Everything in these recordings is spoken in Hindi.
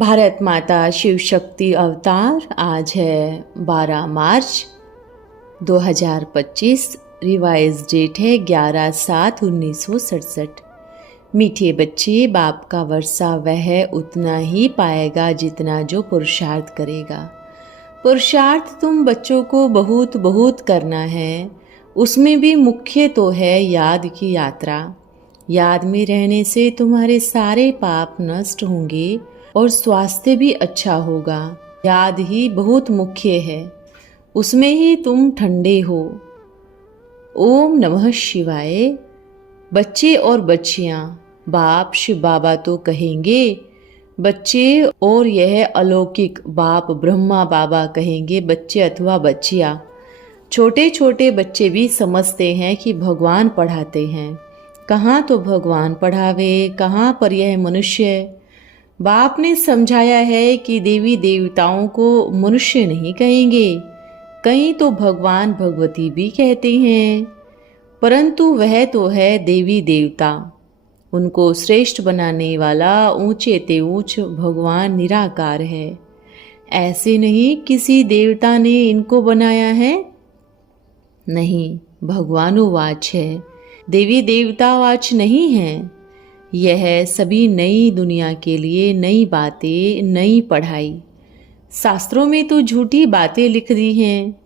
भारत माता शिव शक्ति अवतार आज है 12 मार्च 2025। रिवाइज डेट है 11/7/1967। मीठे बच्चे, बाप का वर्षा वह उतना ही पाएगा जितना जो पुरुषार्थ करेगा। पुरुषार्थ तुम बच्चों को बहुत बहुत करना है। उसमें भी मुख्य तो है याद की यात्रा। याद में रहने से तुम्हारे सारे पाप नष्ट होंगे और स्वास्थ्य भी अच्छा होगा। याद ही बहुत मुख्य है, उसमें ही तुम ठंडे हो। ओम नमः शिवाय। बच्चे और बच्चियाँ, बाप शिव बाबा तो कहेंगे, बच्चे और यह अलौकिक बाप ब्रह्मा बाबा कहेंगे बच्चे अथवा बच्चियाँ। छोटे छोटे बच्चे भी समझते हैं कि भगवान पढ़ाते हैं। कहाँ तो भगवान पढ़ावे, कहाँ पर यह मनुष्य। बाप ने समझाया है कि देवी देवताओं को मनुष्य नहीं कहेंगे, कहीं तो भगवान भगवती भी कहते हैं, परंतु वह तो है देवी देवता। उनको श्रेष्ठ बनाने वाला ऊंचे ते ऊंच भगवान निराकार है। ऐसे नहीं किसी देवता ने इनको बनाया है, नहीं, भगवानुवाच है, देवी देवतावाच नहीं है। यह सभी नई दुनिया के लिए नई बातें, नई पढ़ाई। शास्त्रों में तो झूठी बातें लिख दी हैं।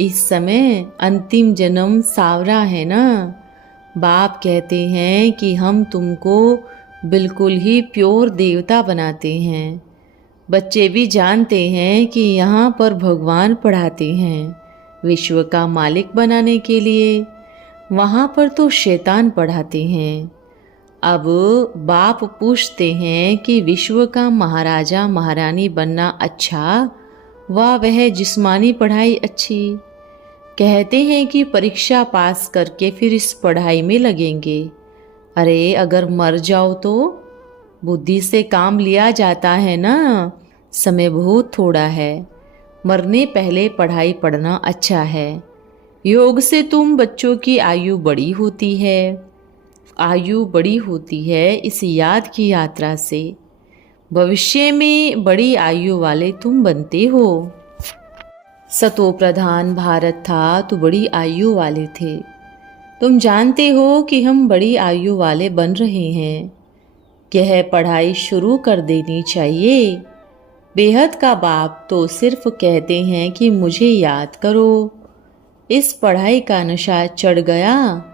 इस समय अंतिम जन्म सावरा है ना। बाप कहते हैं कि हम तुमको बिल्कुल ही प्योर देवता बनाते हैं। बच्चे भी जानते हैं कि यहाँ पर भगवान पढ़ाते हैं विश्व का मालिक बनाने के लिए, वहाँ पर तो शैतान पढ़ाते हैं। अब बाप पूछते हैं कि विश्व का महाराजा महारानी बनना अच्छा वह जिस्मानी पढ़ाई अच्छी। कहते हैं कि परीक्षा पास करके फिर इस पढ़ाई में लगेंगे। अरे अगर मर जाओ तो बुद्धि से काम लिया जाता है ना। समय बहुत थोड़ा है, मरने पहले पढ़ाई पढ़ना अच्छा है। योग से तुम बच्चों की आयु बड़ी होती है। आयु बड़ी होती है इस याद की यात्रा से। भविष्य में बड़ी आयु वाले तुम बनते हो। सतो प्रधान भारत था तो बड़ी आयु वाले थे। तुम जानते हो कि हम बड़ी आयु वाले बन रहे हैं। यह पढ़ाई शुरू कर देनी चाहिए। बेहद का बाप तो सिर्फ कहते हैं कि मुझे याद करो। इस पढ़ाई का नशा चढ़ गया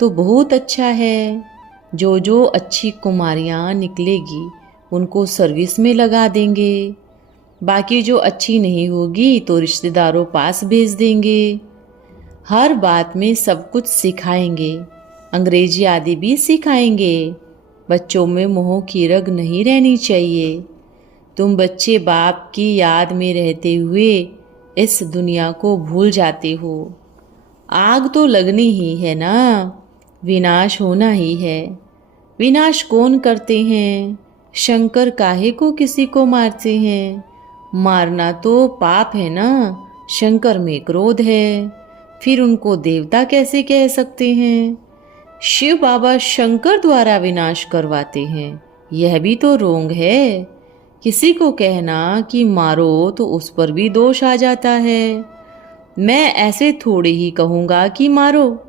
तो बहुत अच्छा है। जो अच्छी कुमारियाँ निकलेगी उनको सर्विस में लगा देंगे। बाकी जो अच्छी नहीं होगी तो रिश्तेदारों पास भेज देंगे। हर बात में सब कुछ सिखाएंगे, अंग्रेजी आदि भी सिखाएंगे। बच्चों में मोह की रग नहीं रहनी चाहिए। तुम बच्चे बाप की याद में रहते हुए इस दुनिया को भूल जाते हो। आग तो लगनी ही है ना, विनाश होना ही है। विनाश कौन करते हैं? शंकर काहे को किसी को मारते हैं? मारना तो पाप है ना। शंकर में क्रोध है, फिर उनको देवता कैसे कह सकते हैं? शिव बाबा शंकर द्वारा विनाश करवाते हैं, यह भी तो रोंग है। किसी को कहना कि मारो तो उस पर भी दोष आ जाता है। मैं ऐसे थोड़े ही कहूँगा कि मारो।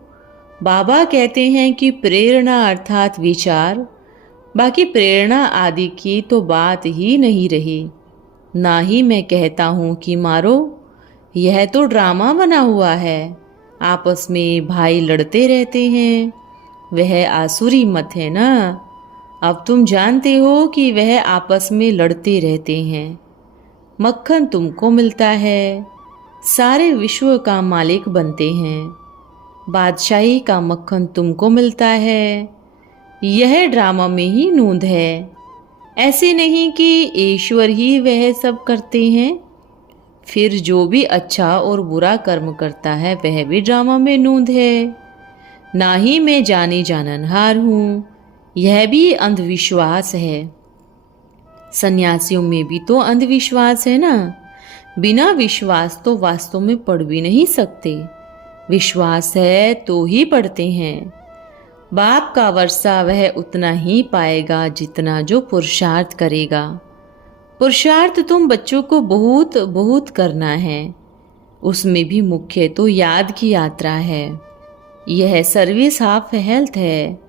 बाबा कहते हैं कि प्रेरणा अर्थात विचार। बाकी प्रेरणा आदि की तो बात ही नहीं रही। ना ही मैं कहता हूँ कि मारो, यह तो ड्रामा बना हुआ है। आपस में भाई लड़ते रहते हैं, वह आसुरी मत है ना। अब तुम जानते हो कि वह आपस में लड़ते रहते हैं। मक्खन तुमको मिलता है, सारे विश्व का मालिक बनते हैं। बादशाही का मक्खन तुमको मिलता है। यह ड्रामा में ही नूंद है। ऐसे नहीं कि ईश्वर ही वह सब करते हैं। फिर जो भी अच्छा और बुरा कर्म करता है वह भी ड्रामा में नूंद है। ना ही मैं जानी जाननहार हूँ, यह भी अंधविश्वास है। सन्यासियों में भी तो अंधविश्वास है ना। बिना विश्वास तो वास्तव में पढ़ भी नहीं सकते। विश्वास है तो ही पढ़ते हैं। बाप का वर्षा वह उतना ही पाएगा जितना जो पुरुषार्थ करेगा। पुरुषार्थ तुम बच्चों को बहुत बहुत करना है, उसमें भी मुख्य तो याद की यात्रा है। यह सर्विस हाफ हेल्थ है।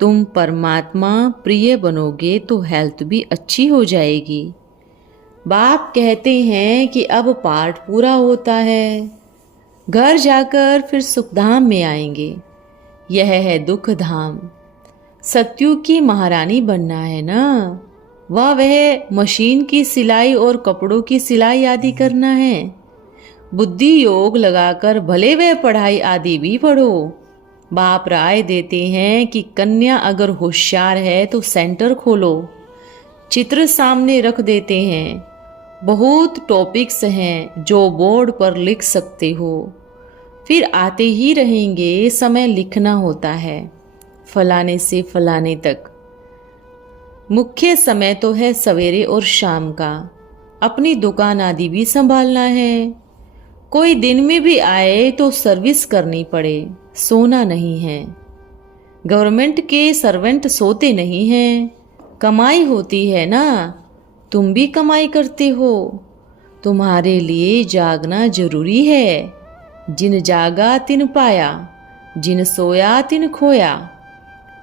तुम परमात्मा प्रिय बनोगे तो हेल्थ भी अच्छी हो जाएगी। बाप कहते हैं कि अब पाठ पूरा होता है, घर जाकर फिर सुखधाम में आएंगे। यह है दुख धाम। सत्युग की महारानी बनना है ना, वह मशीन की सिलाई और कपड़ों की सिलाई आदि करना है। बुद्धि योग लगाकर भले वह पढ़ाई आदि भी पढ़ो। बाप राय देते हैं कि कन्या अगर होशियार है तो सेंटर खोलो। चित्र सामने रख देते हैं। बहुत टॉपिक्स हैं जो बोर्ड पर लिख सकते हो, फिर आते ही रहेंगे। समय लिखना होता है, फलाने से फलाने तक। मुख्य समय तो है सवेरे और शाम का। अपनी दुकान आदि भी संभालना है। कोई दिन में भी आए तो सर्विस करनी पड़े, सोना नहीं है। गवर्नमेंट के सर्वेंट सोते नहीं हैं, कमाई होती है ना। तुम भी कमाई करते हो, तुम्हारे लिए जागना जरूरी है। जिन जागा तिन पाया, जिन सोया तिन खोया।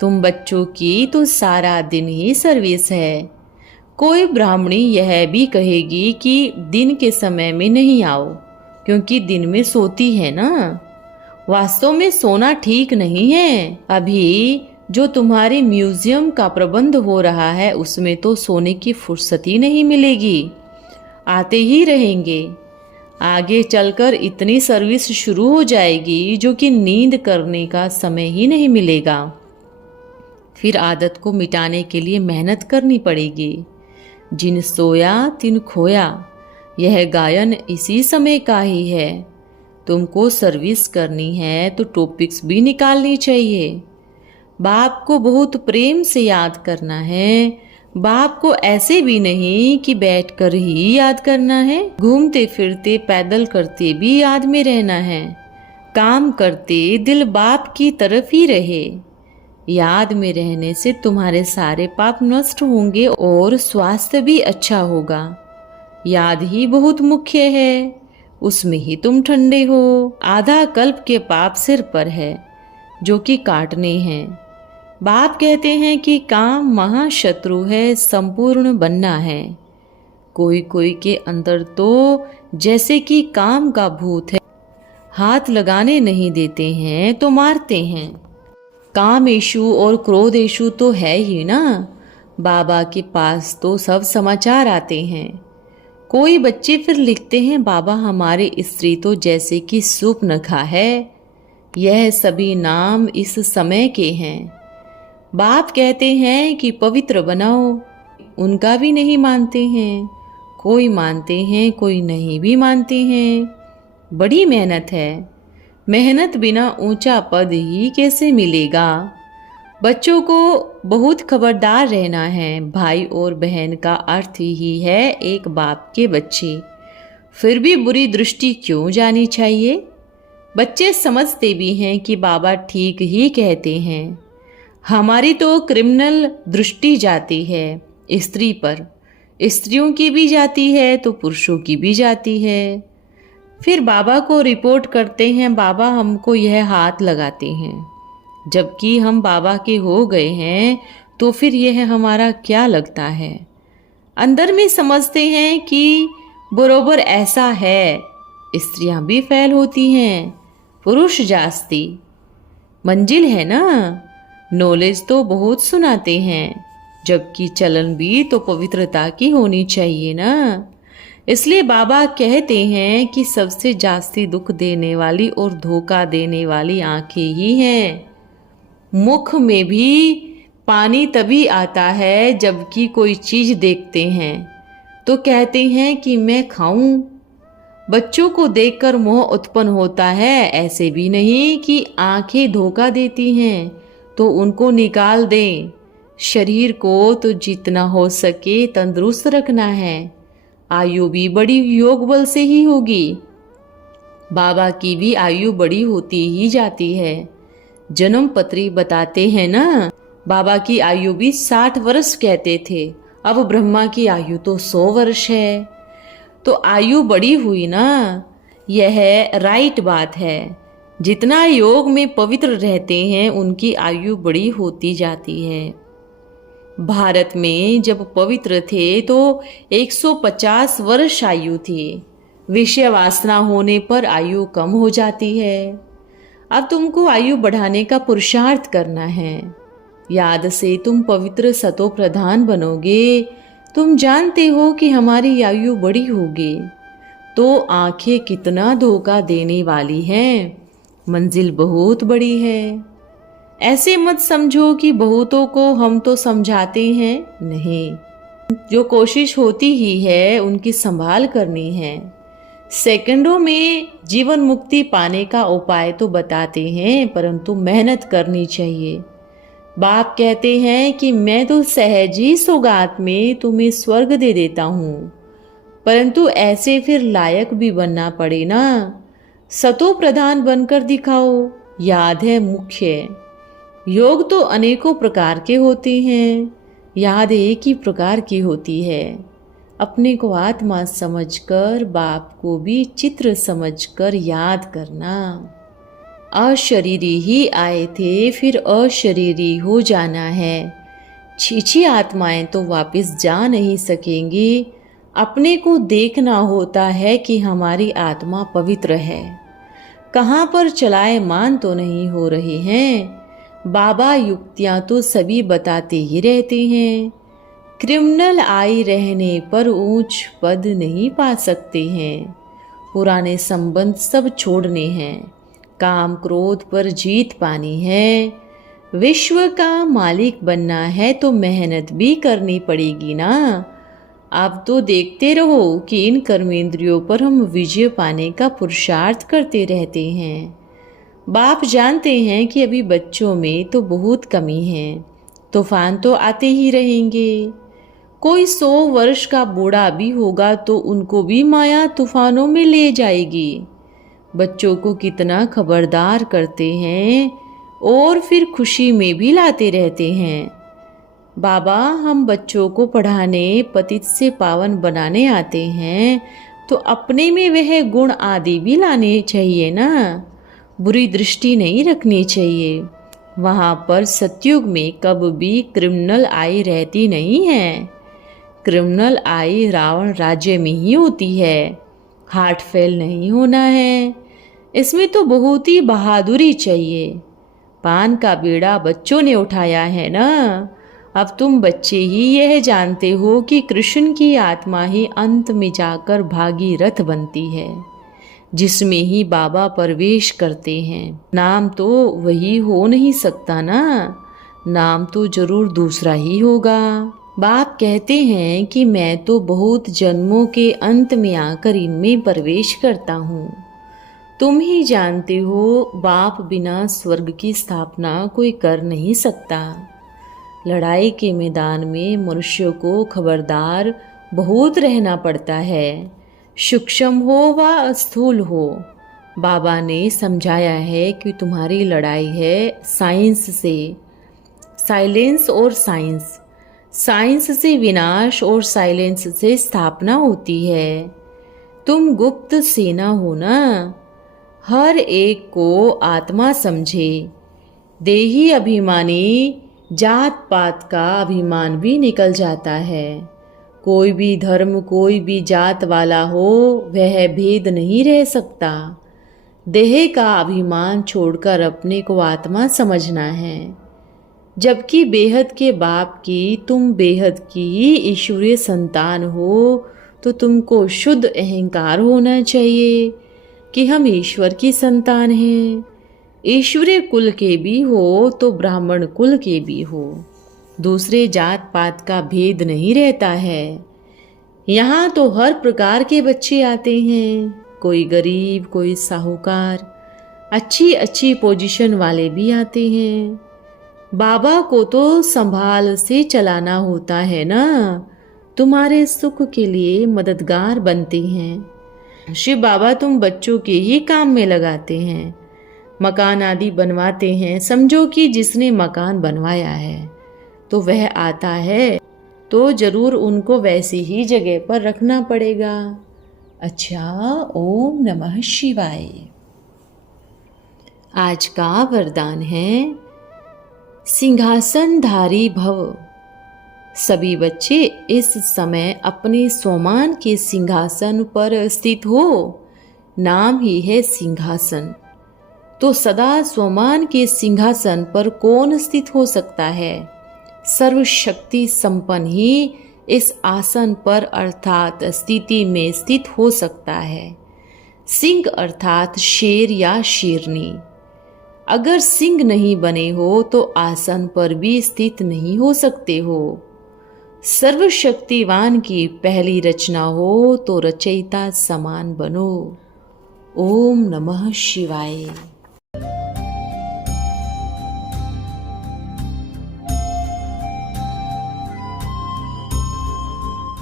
तुम बच्चों की तो सारा दिन ही सर्विस है। कोई ब्राह्मणी यह भी कहेगी कि दिन के समय में नहीं आओ, क्योंकि दिन में सोती है ना। वास्तव में सोना ठीक नहीं है। अभी जो तुम्हारे म्यूजियम का प्रबंध हो रहा है उसमें तो सोने की फुर्सत ही नहीं मिलेगी। आते ही रहेंगे। आगे चलकर इतनी सर्विस शुरू हो जाएगी जो कि नींद करने का समय ही नहीं मिलेगा। फिर आदत को मिटाने के लिए मेहनत करनी पड़ेगी। जिन सोया तिन खोया, यह गायन इसी समय का ही है। तुमको सर्विस करनी है तो टॉपिक्स भी निकालनी चाहिए। बाप को बहुत प्रेम से याद करना है। बाप को ऐसे भी नहीं कि बैठकर ही याद करना है। घूमते फिरते पैदल करते भी याद में रहना है। काम करते दिल बाप की तरफ ही रहे। याद में रहने से तुम्हारे सारे पाप नष्ट होंगे और स्वास्थ्य भी अच्छा होगा। याद ही बहुत मुख्य है, उसमें ही तुम ठंडे हो। आधा कल्प के पाप सिर पर है जो कि काटने हैं। बाप कहते हैं कि काम महाशत्रु है, संपूर्ण बनना है। कोई कोई के अंदर तो जैसे कि काम का भूत है, हाथ लगाने नहीं देते हैं तो मारते हैं। कामेशु और क्रोधेशु तो है ही ना। बाबा के पास तो सब समाचार आते हैं। कोई बच्चे फिर लिखते हैं, बाबा हमारे स्त्री तो जैसे कि सूर्पनखा है। यह सभी नाम इस समय के हैं। बाप कहते हैं कि पवित्र बनाओ, उनका भी नहीं मानते हैं। कोई मानते हैं, कोई नहीं भी मानते हैं। बड़ी मेहनत है। मेहनत बिना ऊंचा पद ही कैसे मिलेगा। बच्चों को बहुत खबरदार रहना है। भाई और बहन का अर्थ ही है एक बाप के बच्चे। फिर भी बुरी दृष्टि क्यों जानी चाहिए। बच्चे समझते भी हैं कि बाबा ठीक ही कहते हैं। हमारी तो क्रिमिनल दृष्टि जाती है स्त्री पर। स्त्रियों की भी जाती है तो पुरुषों की भी जाती है। फिर बाबा को रिपोर्ट करते हैं, बाबा हमको यह हाथ लगाते हैं। जबकि हम बाबा के हो गए हैं तो फिर यह हमारा क्या लगता है। अंदर में समझते हैं कि बरोबर ऐसा है। स्त्रियां भी फेल होती हैं, पुरुष जास्ती। मंजिल है ना। नॉलेज तो बहुत सुनाते हैं, जबकि चलन भी तो पवित्रता की होनी चाहिए ना। इसलिए बाबा कहते हैं कि सबसे जास्ती दुख देने वाली और धोखा देने वाली आंखें ही हैं। मुख में भी पानी तभी आता है जबकि कोई चीज देखते हैं तो कहते हैं कि मैं खाऊं। बच्चों को देखकर मोह उत्पन्न होता है, ऐसे भी नहीं कि आंखें धोखा देती हैं तो उनको निकाल दें। शरीर को तो जितना हो सके तंदुरुस्त रखना है। आयु भी बड़ी योग बल से ही होगी। बाबा की भी आयु बड़ी होती ही जाती है। जन्म पत्री बताते हैं ना, बाबा की आयु भी 60 वर्ष कहते थे, अब ब्रह्मा की आयु तो 100 वर्ष है। तो आयु बड़ी हुई ना, यह राइट बात है। जितना योग में पवित्र रहते हैं उनकी आयु बड़ी होती जाती है। भारत में जब पवित्र थे तो 150 वर्ष आयु थी। विषय वासना होने पर आयु कम हो जाती है। अब तुमको आयु बढ़ाने का पुरुषार्थ करना है। याद से तुम पवित्र सतो प्रधान बनोगे। तुम जानते हो कि हमारी आयु बड़ी होगी तो आंखें कितना धोखा देने वाली हैं। मंजिल बहुत बड़ी है। ऐसे मत समझो कि बहुतों को हम तो समझाते हैं, नहीं। जो कोशिश होती ही है उनकी संभाल करनी है। सेकंडों में जीवन मुक्ति पाने का उपाय तो बताते हैं, परंतु मेहनत करनी चाहिए। बाप कहते हैं कि मैं तो सहज ही सौगात में तुम्हें स्वर्ग दे देता हूँ, परंतु ऐसे फिर लायक भी बनना पड़े ना। सतो प्रधान बनकर दिखाओ, याद है मुख्य। योग तो अनेकों प्रकार के होते हैं, याद एक ही प्रकार की होती है। अपने को आत्मा समझकर बाप को भी चित्र समझकर याद करना। अशरीरी ही आए थे, फिर अशरीरी हो जाना है। छीछी आत्माएं तो वापस जा नहीं सकेंगी। अपने को देखना होता है कि हमारी आत्मा पवित्र है। कहाँ पर चलाए मान तो नहीं हो रहे हैं। बाबा युक्तियाँ तो सभी बताते ही रहते हैं। क्रिमिनल आई रहने पर ऊंच पद नहीं पा सकते हैं। पुराने संबंध सब छोड़ने हैं। काम क्रोध पर जीत पानी है। विश्व का मालिक बनना है तो मेहनत भी करनी पड़ेगी ना। आप तो देखते रहो कि इन कर्मेंद्रियों पर हम विजय पाने का पुरुषार्थ करते रहते हैं। बाप जानते हैं कि अभी बच्चों में तो बहुत कमी है। तूफान तो आते ही रहेंगे। कोई 100 वर्ष का बूढ़ा भी होगा तो उनको भी माया तूफानों में ले जाएगी। बच्चों को कितना खबरदार करते हैं और फिर खुशी में भी लाते रहते हैं। बाबा हम बच्चों को पढ़ाने, पतित से पावन बनाने आते हैं तो अपने में वह गुण आदि भी लाने चाहिए ना। बुरी दृष्टि नहीं रखनी चाहिए। वहाँ पर सतयुग में कब भी क्रिमिनल आई रहती नहीं है। क्रिमिनल आई रावण राज्य में ही होती है। हार्ट फेल नहीं होना है। इसमें तो बहुत ही बहादुरी चाहिए। पान का बीड़ा बच्चों ने उठाया है ना। अब तुम बच्चे ही यह जानते हो कि कृष्ण की आत्मा ही अंत में जाकर भागीरथ बनती है, जिसमें ही बाबा प्रवेश करते हैं। नाम तो वही हो नहीं सकता ना। नाम तो जरूर दूसरा ही होगा। बाप कहते हैं कि मैं तो बहुत जन्मों के अंत में आकर इनमें प्रवेश करता हूँ। तुम ही जानते हो बाप बिना स्वर्ग की स्थापना कोई कर नहीं सकता। लड़ाई के मैदान में मनुष्य को खबरदार बहुत रहना पड़ता है, सूक्ष्म हो व स्थूल हो। बाबा ने समझाया है कि तुम्हारी लड़ाई है साइंस से, साइलेंस और साइंस। साइंस से विनाश और साइलेंस से स्थापना होती है। तुम गुप्त सेना हो ना। हर एक को आत्मा समझे। देही अभिमानी जात पात का अभिमान भी निकल जाता है। कोई भी धर्म, कोई भी जात वाला हो, वह भेद नहीं रह सकता। देह का अभिमान छोड़कर अपने को आत्मा समझना है। जबकि बेहद के बाप की तुम बेहद की ही ईश्वरीय संतान हो तो तुमको शुद्ध अहंकार होना चाहिए कि हम ईश्वर की संतान हैं। ईश्वरीय कुल के भी हो तो ब्राह्मण कुल के भी हो। दूसरे जात पात का भेद नहीं रहता है। यहाँ तो हर प्रकार के बच्चे आते हैं, कोई गरीब, कोई साहूकार, अच्छी अच्छी पोजीशन वाले भी आते हैं। बाबा को तो संभाल से चलाना होता है ना। तुम्हारे सुख के लिए मददगार बनते हैं। शिव बाबा तुम बच्चों के ही काम में लगाते हैं, मकान आदि बनवाते हैं। समझो कि जिसने मकान बनवाया है तो वह आता है तो जरूर उनको वैसी ही जगह पर रखना पड़ेगा। अच्छा, ओम नमः शिवाय। आज का वरदान है सिंहासनधारी भव। सभी बच्चे इस समय अपने सोमान के सिंहासन पर स्थित हो। नाम ही है सिंहासन, तो सदा सोमान के सिंहासन पर कौन स्थित हो सकता है? सर्वशक्ति संपन्न ही इस आसन पर अर्थात स्थिति में स्थित हो सकता है। सिंह अर्थात शेर या शेरनी। अगर सिंह नहीं बने हो तो आसन पर भी स्थित नहीं हो सकते हो। सर्वशक्तिवान की पहली रचना हो तो रचयिता समान बनो। ओम नमः शिवाय।